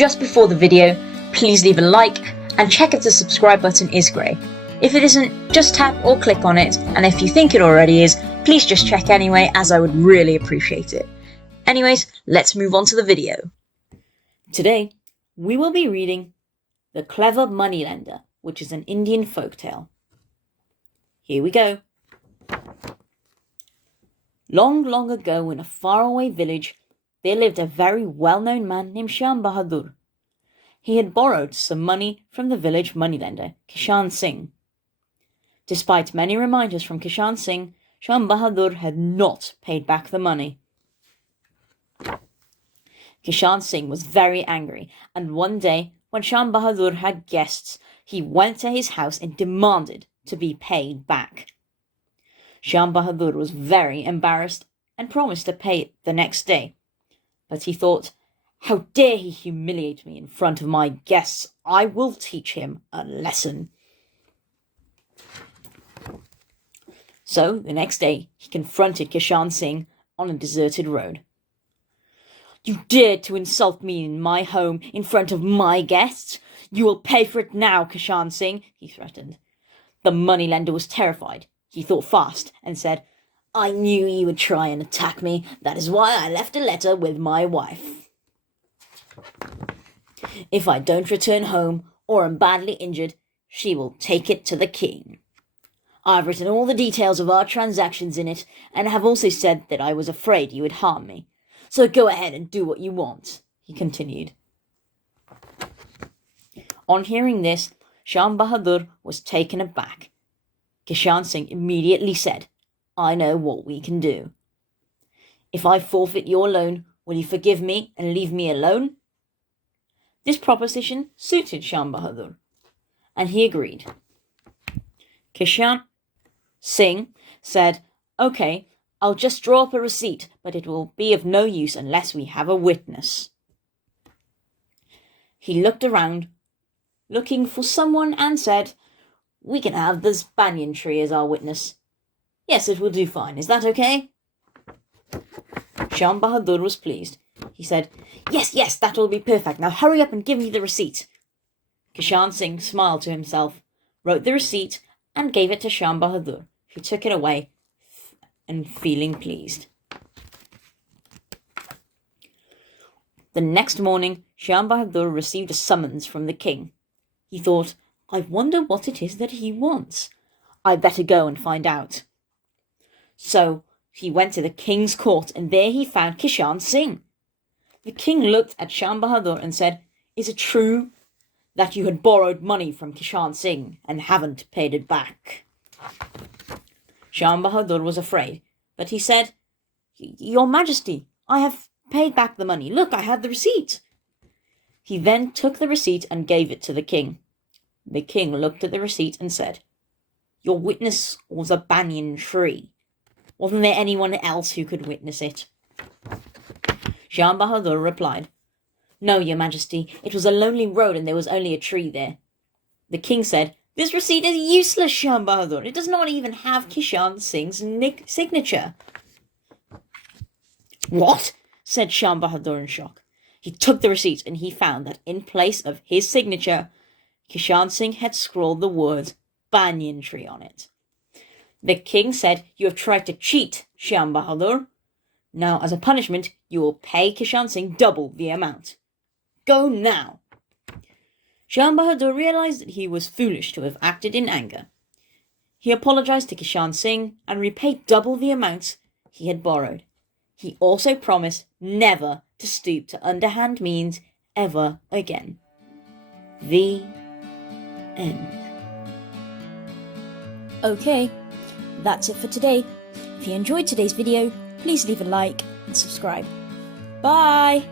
just before the video, please leave a like and check if the subscribe button is grey. If it isn't, just tap or click on it, and if you think it already is, please just check anyway, as I would really appreciate it. Anyways, let's move on to the video. Today, we will be reading The Clever Moneylender, which is an Indian folktale. Here we go. Long, long ago, in a faraway village, there lived a very well-known man named Shyam Bahadur. He had borrowed some money from the village moneylender, Kishan Singh. Despite many reminders from Kishan Singh, Shyam Bahadur had not paid back the money. Kishan Singh was very angry, and one day, when Shyam Bahadur had guests, he went to his house and demanded to be paid back. Shyam Bahadur was very embarrassed and promised to pay it the next day. But he thought, how dare he humiliate me in front of my guests? I will teach him a lesson. So, the next day, he confronted Kishan Singh on a deserted road. You dared to insult me in my home in front of my guests? You will pay for it now, Kishan Singh, he threatened. The moneylender was terrified. He thought fast and said, I knew you would try and attack me. That is why I left a letter with my wife. If I don't return home or am badly injured, she will take it to the king. I've written all the details of our transactions in it, and have also said that I was afraid you would harm me. So go ahead and do what you want, he continued. On hearing this, Shyam Bahadur was taken aback. Kishan Singh immediately said, I know what we can do. If I forfeit your loan, will you forgive me and leave me alone? This proposition suited Shyam Bahadur, and he agreed. Kishan Singh said, okay, I'll just draw up a receipt, but it will be of no use unless we have a witness. He looked around, looking for someone, and said, we can have this banyan tree as our witness. Yes, it will do fine. Is that okay? Shyam Bahadur was pleased. He said, yes, that will be perfect. Now hurry up and give me the receipt. Kishan Singh smiled to himself, wrote the receipt, and gave it to Shyam Bahadur, who took it away and feeling pleased. The next morning, Shyam Bahadur received a summons from the king. He thought, I wonder what it is that he wants. I'd better go and find out. So he went to the king's court, and there he found Kishan Singh. The king looked at Shyam Bahadur and said, is it true that you had borrowed money from Kishan Singh and haven't paid it back? Shyam Bahadur was afraid, but he said, Your Majesty, I have paid back the money. Look, I have the receipt. He then took the receipt and gave it to the king. The king looked at the receipt and said, your witness was a banyan tree. Wasn't there anyone else who could witness it? Shyam Bahadur replied, no, Your Majesty, it was a lonely road and there was only a tree there. The king said, this receipt is useless, Shyam Bahadur. It does not even have Kishan Singh's signature. What? Said Shyam Bahadur in shock. He took the receipt and he found that in place of his signature, Kishan Singh had scrawled the words banyan tree on it. The king said, you have tried to cheat, Shyam Bahadur. Now, as a punishment, you will pay Kishan Singh double the amount. Go now. Shyam Bahadur realized that he was foolish to have acted in anger. He apologized to Kishan Singh and repaid double the amount he had borrowed. He also promised never to stoop to underhand means ever again. The end. Okay, that's it for today. If you enjoyed today's video, please leave a like and subscribe. Bye!